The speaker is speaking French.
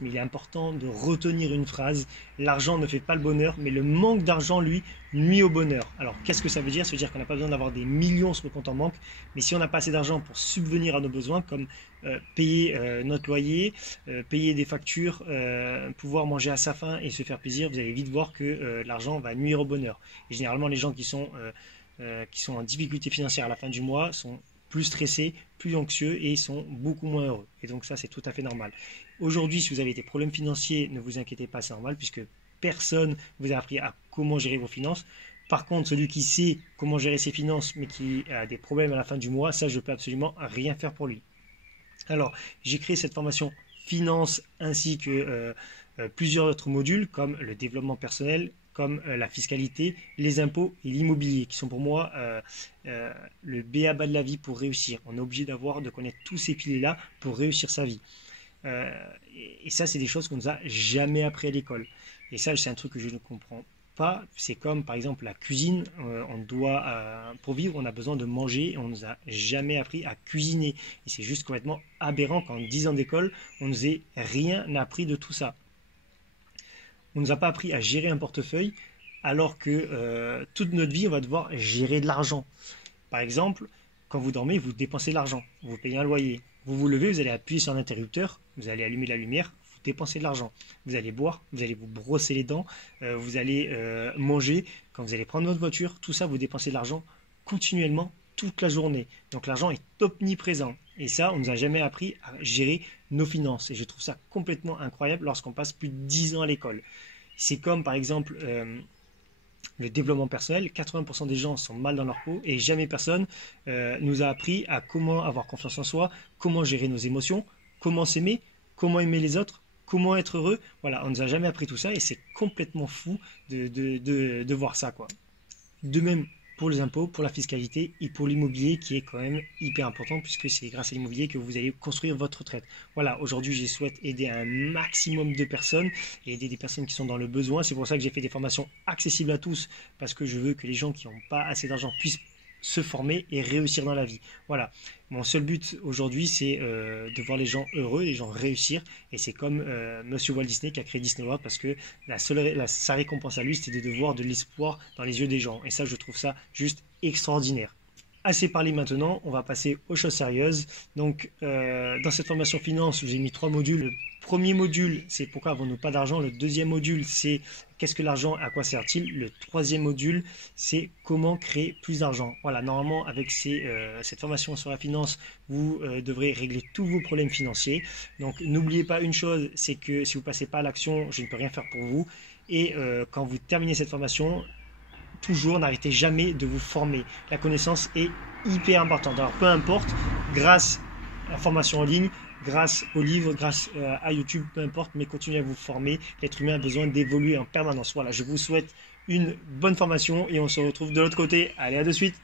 mais il est important de retenir une phrase. L'argent ne fait pas le bonheur, mais le manque d'argent, lui, nuit au bonheur. Alors, qu'est-ce que ça veut dire? Ça veut dire qu'on n'a pas besoin d'avoir des millions sur le compte en banque, mais si on n'a pas assez d'argent pour subvenir à nos besoins, comme payer notre loyer, payer des factures, pouvoir manger à sa faim et se faire plaisir, vous allez vite voir que l'argent va nuire au bonheur. Et généralement, les gens qui sont en difficulté financière à la fin du mois sont plus stressés, plus anxieux et sont beaucoup moins heureux. Et donc ça, c'est tout à fait normal. Aujourd'hui, si vous avez des problèmes financiers, ne vous inquiétez pas, c'est normal puisque personne vous a appris à comment gérer vos finances. Par contre, celui qui sait comment gérer ses finances mais qui a des problèmes à la fin du mois, ça, je ne peux absolument rien faire pour lui. Alors, j'ai créé cette formation finance ainsi que plusieurs autres modules comme le développement personnel, comme la fiscalité, les impôts et l'immobilier, qui sont pour moi le b.a.-ba de la vie pour réussir. On est obligé de connaître tous ces piliers-là pour réussir sa vie. Euh, et ça, c'est des choses qu'on nous a jamais appris à l'école. Et ça, c'est un truc que je ne comprends pas. C'est comme, par exemple, la cuisine. Pour vivre, on a besoin de manger et on nous a jamais appris à cuisiner. Et c'est juste complètement aberrant qu'en 10 ans d'école, on nous ait rien appris de tout ça. On ne nous a pas appris à gérer un portefeuille alors que toute notre vie, on va devoir gérer de l'argent. Par exemple, quand vous dormez, vous dépensez de l'argent, vous payez un loyer. Vous vous levez, vous allez appuyer sur un interrupteur, vous allez allumer la lumière, vous dépensez de l'argent. Vous allez boire, vous allez vous brosser les dents, vous allez manger, quand vous allez prendre votre voiture, tout ça, vous dépensez de l'argent continuellement toute la journée. Donc l'argent est omniprésent. Et ça, on ne nous a jamais appris à gérer nos finances. Et je trouve ça complètement incroyable lorsqu'on passe plus de 10 ans à l'école. C'est comme par exemple le développement personnel. 80% des gens sont mal dans leur peau et jamais personne nous a appris à comment avoir confiance en soi, comment gérer nos émotions, comment s'aimer, comment aimer les autres, comment être heureux. Voilà, on ne nous a jamais appris tout ça et c'est complètement fou de voir ça, quoi. De même pour les impôts, pour la fiscalité et pour l'immobilier qui est quand même hyper important puisque c'est grâce à l'immobilier que vous allez construire votre retraite. Voilà, aujourd'hui je souhaite aider un maximum de personnes et aider des personnes qui sont dans le besoin. C'est pour ça que j'ai fait des formations accessibles à tous parce que je veux que les gens qui n'ont pas assez d'argent puissent se former et réussir dans la vie. Voilà. Mon seul but aujourd'hui, c'est de voir les gens heureux, les gens réussir. Et c'est comme Monsieur Walt Disney qui a créé Disney World parce que sa récompense à lui, c'était de voir de l'espoir dans les yeux des gens. Et ça, je trouve ça juste extraordinaire. Assez parlé maintenant, on va passer aux choses sérieuses. Donc, dans cette formation finance, j'ai mis 3 modules. Le premier module, c'est pourquoi avons-nous pas d'argent. Le deuxième module, c'est qu'est-ce que l'argent, à quoi sert-il. Le troisième module, c'est comment créer plus d'argent. Voilà, normalement, avec cette formation sur la finance, vous devrez régler tous vos problèmes financiers. Donc, n'oubliez pas une chose, c'est que si vous ne passez pas à l'action, je ne peux rien faire pour vous. Et quand vous terminez cette formation, toujours, n'arrêtez jamais de vous former. La connaissance est hyper importante. Alors peu importe, grâce à la formation en ligne, grâce aux livres, grâce à YouTube, peu importe, mais continuez à vous former. L'être humain a besoin d'évoluer en permanence. Voilà, je vous souhaite une bonne formation et on se retrouve de l'autre côté. Allez, à de suite.